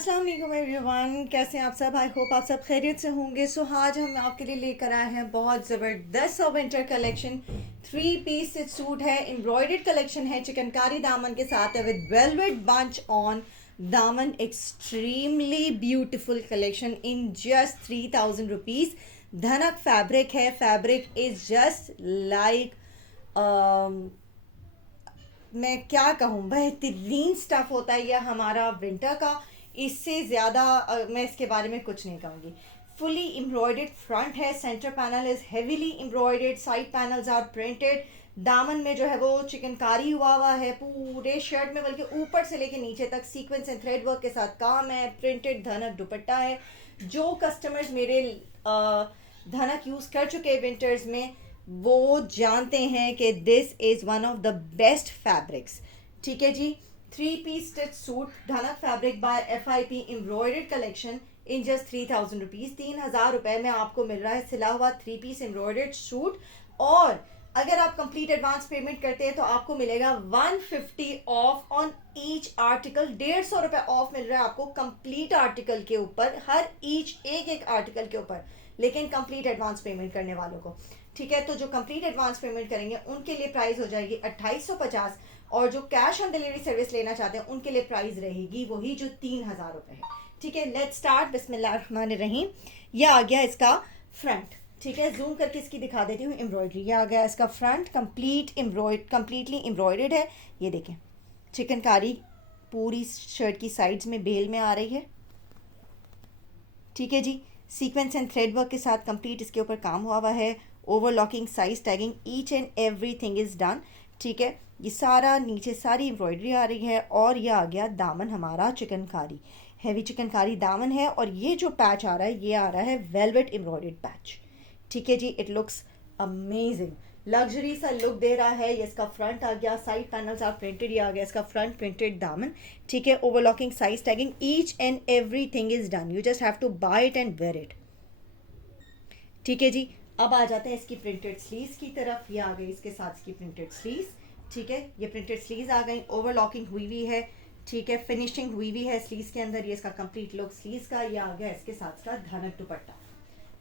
अस्सलाम वालेकुम एवरीवन, कैसे हैं आप सब। आई होप आप सब खैरियत से होंगे। सो आज हम आपके लिए लेकर आए हैं बहुत ज़बरदस्त और विंटर कलेक्शन। 3 पीस सूट है, एम्ब्रॉयडर्ड कलेक्शन है, चिकनकारी दामन के साथ है विद वेलवेट बंच ऑन दामन। Extremely beautiful collection in just 3000 rupees. धनक फैब्रिक है, फैब्रिक इज जस्ट लाइक मैं क्या कहूँ, बेहतरीन स्टफ़ होता है यह हमारा विंटर का। इससे ज़्यादा मैं इसके बारे में कुछ नहीं कहूँगी। फुली एम्ब्रॉयडर्ड फ्रंट है, centre panel is heavily embroidered, side panels are printed. दामन में जो है वो चिकनकारी हुआ है पूरे शर्ट में, बल्कि ऊपर से लेके नीचे तक सीक्वेंस एंड थ्रेड वर्क के साथ काम है। प्रिंटेड धनक दुपट्टा है। जो कस्टमर्स मेरे धनक यूज़ कर चुके विंटर्स में वो जानते हैं कि this is one of the best fabrics. ठीक है जी। 3 पीस स्टिच सूट धनक fabric by FIP embroidered collection in just 3000 rupees. 3000 रुपये में आपको मिल रहा है सिला हुआ 3 पीस एम्ब्रॉयडर्ड सूट। और अगर आप कंप्लीट एडवांस पेमेंट करते हैं तो आपको मिलेगा 150 ऑफ ऑन ईच आर्टिकल। 150 रुपये ऑफ मिल रहा है आपको कंप्लीट आर्टिकल के ऊपर, हर ईच एक आर्टिकल के ऊपर, लेकिन कंप्लीट एडवांस पेमेंट करने वालों को। ठीक है, तो जो कंप्लीट एडवांस पेमेंट करेंगे उनके लिए प्राइस हो जाएगी 2850, और जो कैश ऑन डिलीवरी सर्विस लेना चाहते हैं उनके लिए प्राइस रहेगी वही जो 3000 रुपये है। ठीक है, लेट्स स्टार्ट। बिस्मिल्लाहिर्रहमानिर्रहीम। यह आ गया इसका फ्रंट। ठीक है, जूम करके इसकी दिखा देती हूँ एम्ब्रॉयडरी। यह आ गया इसका फ्रंट, कंप्लीटली एम्ब्रॉयडर्ड है। ये देखें, चिकनकारी पूरी शर्ट की साइड्स में बेल में आ रही है। ठीक है जी, सीक्वेंस एंड थ्रेड वर्क के साथ कंप्लीट इसके ऊपर काम हुआ है। Overlocking, size tagging, each and everything is done. ठीक है, ये सारा नीचे सारी एम्ब्रॉयडरी आ रही है। और ये आ गया दामन हमारा चिकनकारी, हैवी चिकनकारी दामन है। और ये जो पैच आ रहा है ये आ रहा है वेलवेट एम्ब्रॉयडर्ड पैच। ठीक है जी, इट लुक्स अमेजिंग, लग्जरी सा लुक दे रहा है। ये इसका फ्रंट आ गया, साइड पैनल्स आर प्रिंटेड। ये आ गया इसका फ्रंट प्रिंटेड दामन। ठीक है, overlocking, size tagging, each and everything is done. You just have to buy it and wear it. ठीक है जी, अब आ जाते हैं इसकी प्रिंटेड स्लीव्स की तरफ। ये आ गई इसके साथ इसकी प्रिंटेड स्लीव्स। ठीक है, ये प्रिंटेड स्लीव्स आ गई, ओवरलॉकिंग हुई हुई है। ठीक है, फिनिशिंग हुई हुई है स्लीव्स के अंदर। ये इसका कंप्लीट लुक स्लीव्स का। ये आ गया इसके साथ इसका धनक दुपट्टा।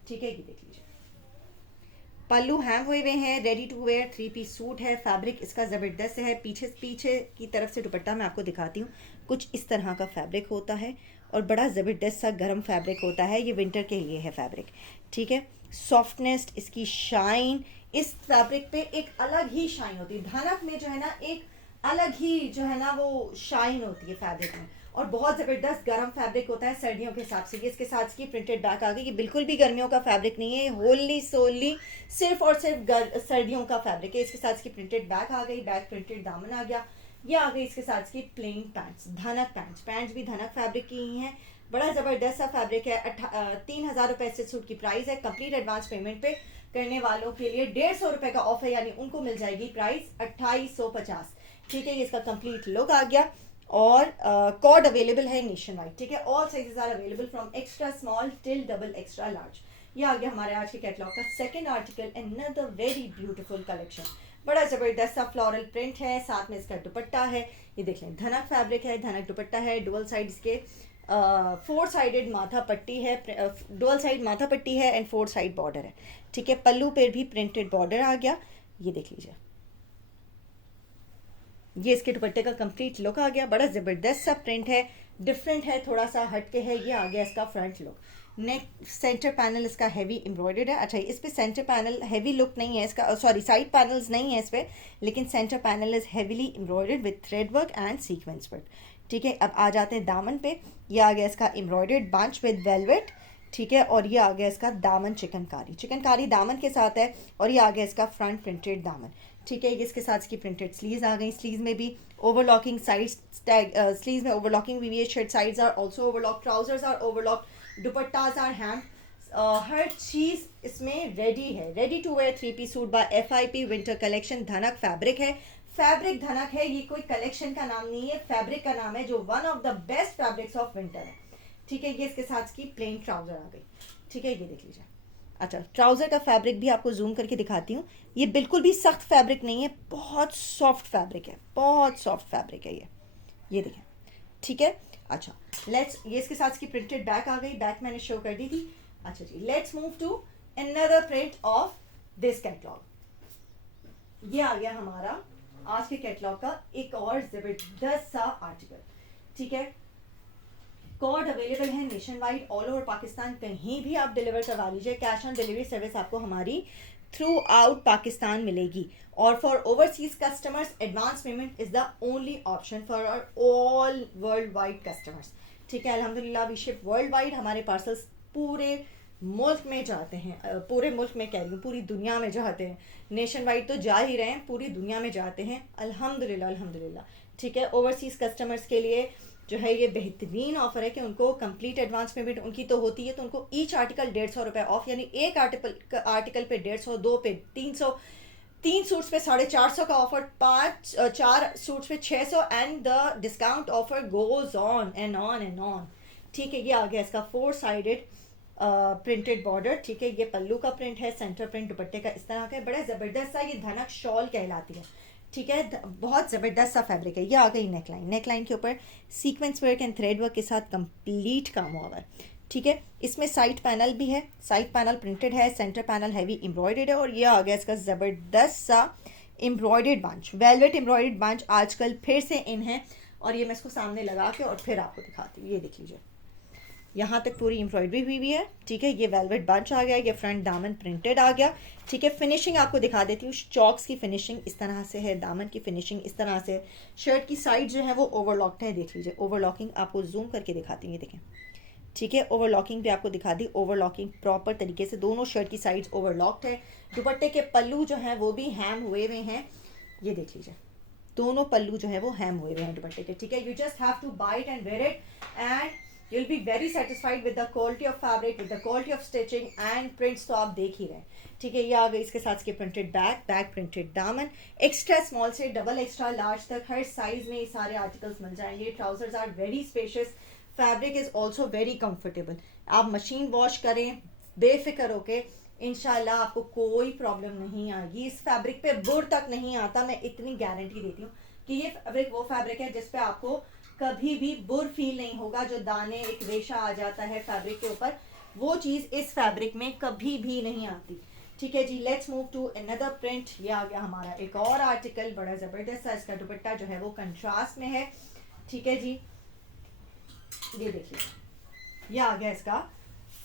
ठीक है, ये देख लीजिए, पल्लू हैंग हुए हुए हैं, ready to wear 3 piece suit है। फैब्रिक इसका ज़बरदस्त है। पीछे की तरफ से दुपट्टा मैं आपको दिखाती हूँ। कुछ इस तरह का फैब्रिक होता है और बड़ा ज़बरदस्त सा गर्म फैब्रिक होता है। ये विंटर के लिए है फैब्रिक। ठीक है, सॉफ्टनेस, इसकी शाइन, इस फैब्रिक पे एक अलग ही शाइन होती है। धनक में जो है ना एक अलग ही जो है ना वो शाइन होती है फैब्रिक में। और बहुत ज़बरदस्त गर्म फैब्रिक होता है सर्दियों के हिसाब से। ये इसके साथ की प्रिंटेड बैक आ गई। ये बिल्कुल भी गर्मियों का फैब्रिक नहीं है, होली सोली सिर्फ और सिर्फ सर्दियों का फैब्रिक है। इसके साथ की प्रिंटेड बैक आ गई, बैक प्रिंटेड दामन आ गया। ये आ गई इसके साथ की प्लेन पैंट्स, धनक पैंट्स। पैंट्स भी धनक फैब्रिक की ही हैं। बड़ा ज़बरदस्त सा फैब्रिक है। 3000 रुपये से सूट की प्राइस है। कंप्लीट एडवांस पेमेंट पे करने वालों के लिए 150 रुपये का ऑफ है, यानी उनको मिल जाएगी प्राइस 2850। ठीक है, ये इसका कंप्लीट लुक आ गया। और कॉर्ड अवेलेबल है नेशन वाइड। ठीक है, all sizes are available from extra small till double extra large. ये आ गया हमारे आज के कैटलॉग का second article. Another very beautiful collection. बड़ा ज़बरदस्त सा फ्लोरल प्रिंट है, साथ में इसका दुपट्टा है। ये देख लें, धनक फैब्रिक है, धनक दुपट्टा है। डुअल साइड्स के 4 साइडेड माथा पट्टी है, डुअल साइड माथा पट्टी है एंड 4 साइड बॉर्डर है। ठीक है, पल्लू पर भी प्रिंटेड बॉर्डर आ गया। ये देख लीजिए, ये इसके दुपट्टे का कंप्लीट लुक आ गया। बड़ा ज़बरदस्त सा प्रिंट है, डिफरेंट है, थोड़ा सा हटके है। ये आ गया इसका फ्रंट लुक। नेक सेंटर पैनल इसका हैवी एम्ब्रॉयडर्ड है। अच्छा, इस पे सेंटर पैनल हैवी लुक नहीं है इसका, सॉरी साइड पैनल्स नहीं है इस पे, लेकिन centre panel is heavily embroidered with thread work and sequence work. ठीक है, अब आ जाते हैं दामन पे। ये आ गया इसका एम्ब्रॉयडर्ड बंच विद वेलवेट। ठीक है, और ये आ गया इसका दामन चिकनकारी दामन के साथ है। और ये आ गया इसका फ्रंट प्रिंटेड दामन। ठीक है, इसके साथ इसकी प्रिंटेड स्लीव्स आ गई। स्लीव्स में भी ओवरलॉकिंग साइड्स, स्लीव्स में ओवरलॉकिंग हुई है। Shirt sides are also overlock, trousers are overlock, dupattas are hand. हर चीज़ इसमें रेडी है, ready to wear 3 piece suit by FIP winter collection. धनक फैब्रिक है, फैब्रिक धनक है। ये कोई कलेक्शन का नाम नहीं है, फैब्रिक का नाम है, जो one of the best fabrics of winter है। ठीक है, ये इसके साथ की प्लेन ट्राउजर आ गई। ठीक है, ये देख लीजिए। अच्छा, ट्राउज़र का फैब्रिक भी आपको जूम करके दिखाती हूँ। ये बिल्कुल भी सख्त फैब्रिक नहीं है, बहुत सॉफ्ट फैब्रिक है, बहुत सॉफ्ट फैब्रिक है ये देखें। ठीक है, अच्छा, लेट्स, ये इसके साथ इसकी प्रिंटेड बैक आ गई, बैक मैंने शो कर दी थी। अच्छा जी, let's move to another print of this catalogue. ये आ गया हमारा आज के कैटलॉग का एक और जबरदस्त सा आर्टिकल, ठीक है। कोड अवेलेबल है nation wide, all over Pakistan, कहीं भी आप डिलीवर करवा लीजिए। कैश ऑन डिलीवरी सर्विस आपको हमारी थ्रू आउट पाकिस्तान मिलेगी। और for overseas customers advance payment is the only option for our all worldwide customers, ठीक है। अल्हम्दुलिल्लाह वी शिप वर्ल्ड वाइड, हमारे पार्सल्स पूरे मुल्क में जाते हैं, पूरे मुल्क में कह रही हूँ, पूरी दुनिया में जाते हैं। नेशन वाइड तो जा ही रहे हैं, पूरी दुनिया में जाते हैं अल्हम्दुलिल्लाह अल्हम्दुलिल्लाह, ठीक है। ओवरसीज़ कस्टमर्स के लिए जो है ये बेहतरीन ऑफर है कि उनको कंप्लीट एडवांस पेमेंट उनकी तो होती है, तो उनको ईच आर्टिकल 150 रुपये ऑफ, यानी एक आर्टिकल पे 150, 2 पे 300, 3 सूट्स पे 450 का ऑफर, 4 सूट्स पे 600, and the discount offer goes on and on and on, ठीक है। ये आ गया इसका 4 साइडेड प्रिंटेड बॉर्डर, ठीक है। ये पल्लू का प्रिंट है, सेंटर प्रिंट दुपट्टे का इस तरह का है, बड़ा ज़बरदस्त सा, ये धनक शॉल कहलाती है, ठीक है। बहुत ज़बरदस्त सा फैब्रिक है। ये आ गई नेकलाइन, नेकलाइन के ऊपर sequence work and thread work के साथ कंप्लीट काम हुआ है, ठीक है। इसमें साइड पैनल भी है, साइड पैनल प्रिंटेड है, सेंटर पैनल हैवी एम्ब्रॉयडर्ड है, और ये आ गया इसका ज़बरदस्त सा embroidered bunch, velvet embroidered bunch आजकल फिर से इन है। और ये मैं इसको सामने लगा के और फिर आपको दिखाती हूँ, ये देख लीजिए, यहाँ तक पूरी एम्ब्रॉयडरी हुई है, ठीक है। ये वेलवेट बंच आ गया, ये फ्रंट दामन प्रिंटेड आ गया, ठीक है। फिनिशिंग आपको दिखा देती हूँ, चॉक्स की फिनिशिंग इस तरह से है, दामन की फिनिशिंग इस तरह से, शर्ट की साइड जो है वो ओवरलॉक्ड है, देख लीजिए। ओवरलॉकिंग आपको जूम करके दिखाती हूँ, ये देखें, ठीक है। ओवरलॉकिंग भी आपको दिखा दी, ओवरलॉकिंग प्रॉपर तरीके से, दोनों शर्ट की साइड्स ओवरलॉक्ड है। दुपट्टे के पल्लू जो हैं वो भी हैम हुए हुए हैं, ये देख लीजिए, दोनों पल्लू जो है वो हैम हुए हुए हैं दुपट्टे के, ठीक है। You just have to buy it and wear it, and you'll be very satisfied with the quality of fabric, with the quality of stitching and prints, तो आप देख ही रहे हैं, ठीक है। ये आ गई इसके साथ इसके प्रिंटेड बैक, बैक प्रिंटेड दामन, एक्स्ट्रा स्मॉल से डबल एक्स्ट्रा लार्ज तक हर साइज में ये सारे आर्टिकल्स मिल जाएंगे। Trousers are very spacious, fabric is also very comfortable, आप मशीन वॉश करें बेफिक्र होके, इंशाल्लाह आपको कोई प्रॉब्लम नहीं आएगी। इस फैब्रिक पे बुर तक नहीं आता, मैं इतनी गारंटी देती हूँ कि ये फैब्रिक वो फैब्रिक है जिस पे आपको कभी भी बुर फील नहीं होगा। जो दाने एक रेशा आ जाता है फैब्रिक के ऊपर, वो चीज़ इस फैब्रिक में कभी भी नहीं आती, ठीक है जी। Let's move to another print. ये आ गया हमारा एक और आर्टिकल, बड़ा ज़बरदस्त सा, इसका दुपट्टा जो है वो कंट्रास्ट में है, ठीक है जी। ये देखिए, ये आ गया इसका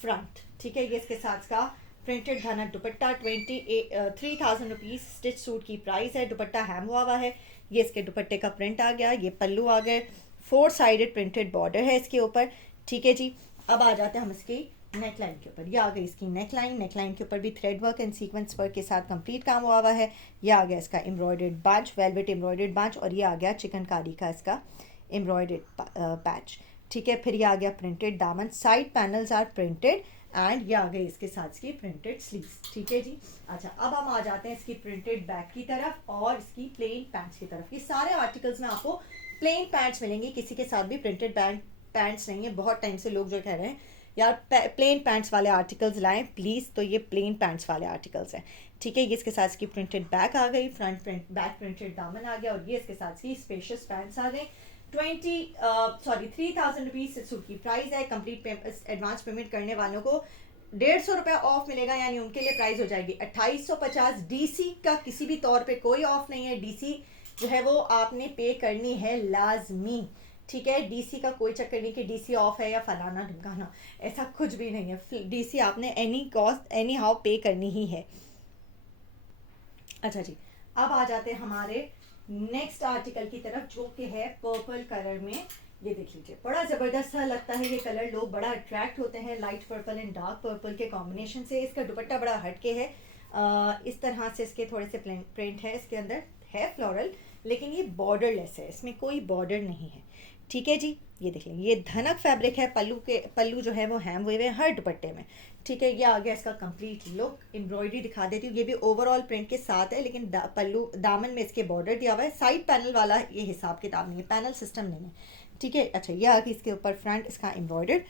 फ्रंट, ठीक है। ये इसके साथ इसका प्रिंटेड धनक दुपट्टा, 3,000 रुपीज़ स्टिच सूट की प्राइस है। दुपट्टा हैम हुआ है, ये इसके दुपट्टे का प्रिंट आ गया, ये पल्लू आ गए, 4 साइडेड प्रिंटेड बॉर्डर है इसके ऊपर, ठीक है जी। अब आ जाते हैं हम इसकी नेकलाइन के ऊपर। ये आ गई इसकी नेकलाइन, नेकलाइन के ऊपर भी thread work and sequence work के साथ कंप्लीट काम हुआ है। ये आ गया इसका एम्ब्रॉयडर्ड बांच, वेलवेट एम्ब्रॉयडर्ड बांच, और ये आ गया चिकनकारी का इसका एम्ब्रॉयडर्ड पैच, ठीक है। फिर ये आ गया प्रिंटेड दामन, side panels are printed, and ये आ गई इसके साथ इसकी प्रिंटेड स्लीव्स, ठीक है जी। अच्छा, अब हम आ जाते हैं इसकी प्रिंटेड बैक की तरफ और इसकी प्लेन पैंट्स की तरफ। ये सारे आर्टिकल्स में आपको प्लेन पैंट्स मिलेंगी, किसी के साथ भी प्रिंटेड पैंट्स नहीं है। बहुत टाइम से लोग जो कह रहे हैं यार प्लेन पैंट्स वाले आर्टिकल्स लाएं प्लीज़, तो ये प्लेन पैंट्स वाले आर्टिकल्स हैं, ठीक है। ये इसके साथ इसकी प्रिंटेड बैक आ गई, फ्रंट प्रिंट बैक प्रिंटेड दामन आ गया, और ये इसके साथ इसकी स्पेशियस पैंट्स आ गई। 3,000 रुपीज़ सूट की प्राइस है। कंप्लीट एडवांस पेमेंट करने वालों को 150 रुपये ऑफ मिलेगा, यानी उनके लिए प्राइस हो जाएगी 2850। डीसी का किसी भी तौर पे कोई ऑफ नहीं है, डीसी जो है वो आपने पे करनी है लाजमी, ठीक है। डीसी का कोई चक्कर नहीं कि डीसी ऑफ है या फलाना ढिमकाना, ऐसा कुछ भी नहीं है। डीसी आपने एनी कॉस्ट एनी हाउ पे करनी ही है। अच्छा जी, अब आ जाते हैं हमारे नेक्स्ट आर्टिकल की तरफ, जो कि है पर्पल कलर में। ये देख लीजिए, बड़ा ज़बरदस्त सा लगता है ये कलर, लोग बड़ा अट्रैक्ट होते हैं light purple and dark purple के कॉम्बिनेशन से। इसका दुपट्टा बड़ा हटके है, इस तरह से इसके थोड़े से प्रिंट है, इसके अंदर है फ्लोरल, लेकिन ये बॉर्डरलेस है, इसमें कोई बॉर्डर नहीं है, ठीक है जी। ये देख लेंगे, ये धनक फैब्रिक है, पल्लू जो है वो हैम हुए हुए हर दुपट्टे में, ठीक है। ये आ गया इसका कंप्लीट लुक। एम्ब्रॉयडरी दिखा देती हूँ, ये भी ओवरऑल प्रिंट के साथ है, लेकिन पल्लू दामन में इसके बॉर्डर दिया हुआ है। साइड पैनल वाला ये हिसाब किताब नहीं है, पैनल सिस्टम नहीं है, ठीक है। अच्छा, ये आ गई इसके ऊपर फ्रंट इसका एम्ब्रॉयडर्ड,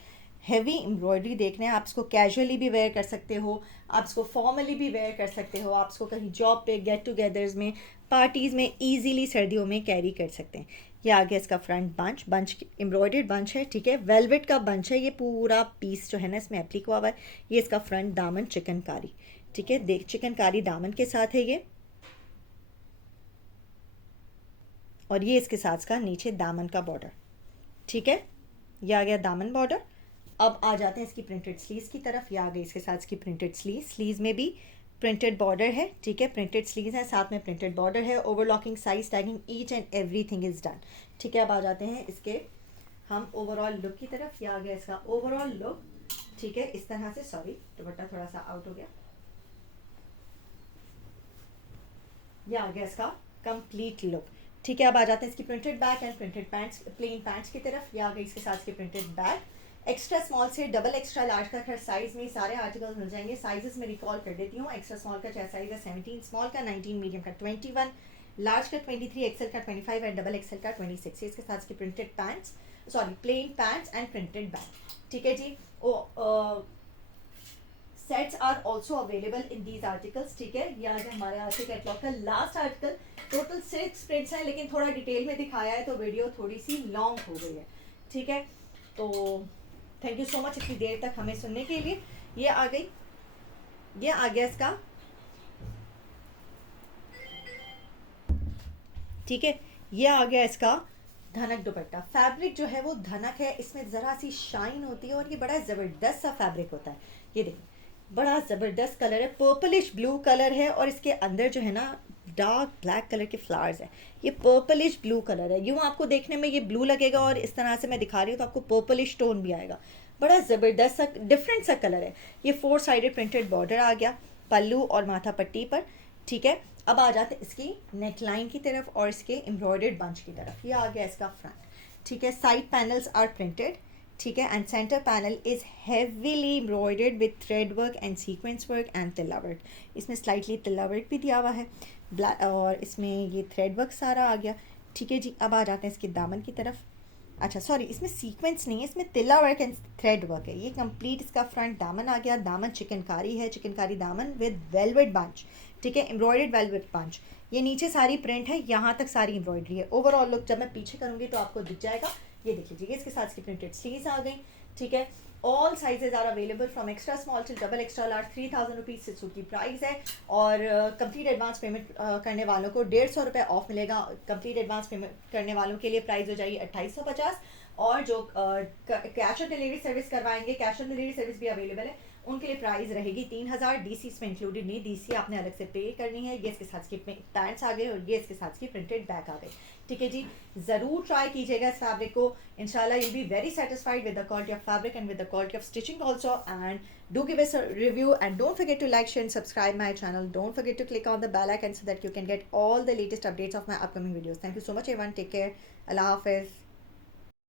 हैवी एम्ब्रॉयडरी देखना है। आप इसको कैजुअली भी वेयर कर सकते हो, आप इसको फॉर्मली भी वेयर कर सकते हो, आप इसको कहीं जॉब पे, गेट टुगेदर्स में, पार्टीज़ में ईजीली सर्दियों में कैरी कर सकते हैं। ये आ गया इसका front bunch, bunch embroidered bunch है, ठीक है, वेलवेट का बंच है, ये पूरा पीस जो है ना इसमें एप्लिक हुआ हुआ है। ये इसका फ्रंट दामन चिकनकारी, ठीक है, देख चिकनकारी दामन के साथ है ये, और ये इसके साथ का नीचे दामन का बॉर्डर, ठीक है, ये आ गया दामन बॉर्डर। अब आ जाते हैं इसकी प्रिंटेड स्लीव्स की तरफ। ये आ गई इसके साथ इसकी प्रिंटेड स्लीव्स में भी प्रिंटेड बॉर्डर है, ठीक है, प्रिंटेड स्लीव्स है, साथ में प्रिंटेड बॉर्डर है, overlocking size tagging each and everything is done, ठीक है। अब आ जाते हैं इसके हम ओवरऑल लुक की तरफ। ये आ गया इसका ओवरऑल लुक, ठीक है, इस तरह से, सॉरी दुपट्टा थोड़ा सा आउट हो गया। ये आ गया इसका कंप्लीट लुक, ठीक है। अब आ जाते हैं इसकी printed back and printed pants, plain pants की तरफ। ये आ गई इसके साथ इसकी प्रिंटेड बैक, एक्स्ट्रा स्मॉल से डबल एक्स्ट्रा लार्ज का हर साइज में सारे आर्टिकल्स मिल जाएंगे। साइजेस में रिकॉल कर देती हूँ, एक्स्ट्रा स्मॉल का चाहे साइज है 17, स्मॉल का 19, मीडियम का 21, लार्ज का 23, एक्सेल का 25 और डबल एक्सेल का 26। इसके साथ इसकी printed pants, sorry plain pants and printed back, ठीक है जी। Sets are also available in these articles, ठीक है। ये आज हमारे यहाँ से कैटलॉग का लास्ट आर्टिकल, टोटल 6 प्रिंट्स हैं, लेकिन थोड़ा डिटेल में दिखाया है तो वीडियो थोड़ी सी लॉन्ग हो गई है, ठीक है। तो थैंक यू सो मच इतनी देर तक हमें सुनने के लिए। ये आ गई, ये आ गया इसका, ठीक है, ये आ गया इसका धनक दुपट्टा। फैब्रिक जो है वो धनक है, इसमें ज़रा सी शाइन होती है और ये बड़ा ज़बरदस्त सा फैब्रिक होता है। ये देखिए बड़ा ज़बरदस्त कलर है, पर्पलिश ब्लू कलर है, और इसके अंदर जो है ना डार्क ब्लैक कलर के फ्लावर्स हैं। ये पर्पलिश ब्लू कलर है, यूँ आपको देखने में ये ब्लू लगेगा और इस तरह से मैं दिखा रही हूँ तो आपको पर्पलिश टोन भी आएगा। बड़ा ज़बरदस्त सा डिफरेंट सा कलर है। ये 4 साइडेड प्रिंटेड बॉर्डर आ गया पल्लू और माथा पट्टी पर, ठीक है। अब आ जाते हैं इसकी नेक लाइन की तरफ और इसके एम्ब्रॉयडर्ड बंच की तरफ। ये आ गया इसका फ्रंट, ठीक है, साइड पैनल्स आर प्रिंटेड, ठीक है, and centre panel is heavily embroidered with thread work and sequence work and tilla work. इसमें स्लाइटली तिल्ला वर्क भी दिया हुआ है ब्लैक, और इसमें ये थ्रेड वर्क सारा आ गया, ठीक है जी। अब आ जाते हैं इसके दामन की तरफ। अच्छा सॉरी, इसमें सीक्वेंस नहीं है, इसमें तिल्ला वर्क एंड थ्रेड वर्क है। ये कंप्लीट इसका फ्रंट दामन आ गया, दामन चिकनकारी है, चिकनकारी दामन विद वेलवेट बंच, ठीक है, एम्ब्रॉयडर्ड वेलवेट बंच। ये नीचे सारी प्रिंट है, यहाँ तक सारी एम्ब्रॉयडरी है। ओवरऑल लुक जब मैं पीछे करूँगी तो आपको दिख जाएगा। ये देख लीजिए, इसके साथ इसकी प्रिंटेड स्लीव्स आ गई, ठीक है। All sizes are available from extra small to double extra large. 3000 rupees से सूट की प्राइस है, और कंप्लीट एडवांस पेमेंट करने वालों को 150 रुपये ऑफ मिलेगा। कंप्लीट एडवांस पेमेंट करने वालों के लिए प्राइस हो जाएगी 2850, और जो कैश ऑन डिलीवरी सर्विस करवाएंगे, कैश ऑन डिलीवरी सर्विस भी अवेलेबल है, उनके लिए प्राइस रहेगी 3000। डीसी इसमें इंक्लूडेड नहीं, डीसी आपने अलग से पे करनी है। ये इसके साथ की पैंट्स आ गए और ये इसके साथ की प्रिंटेड बैक आ गई, ठीक है जी। ज़रूर ट्राई कीजिएगा इस फैब्रिक को, इंशाल्लाह you'll be very satisfied with the quality of fabric and with the quality of stitching also, and do give us a review, and don't forget to like, share and subscribe my channel. Don't forget to click on the bell icon so that you can get all the latest updates of my upcoming videos. Thank you so much everyone, take care, Allah Hafiz.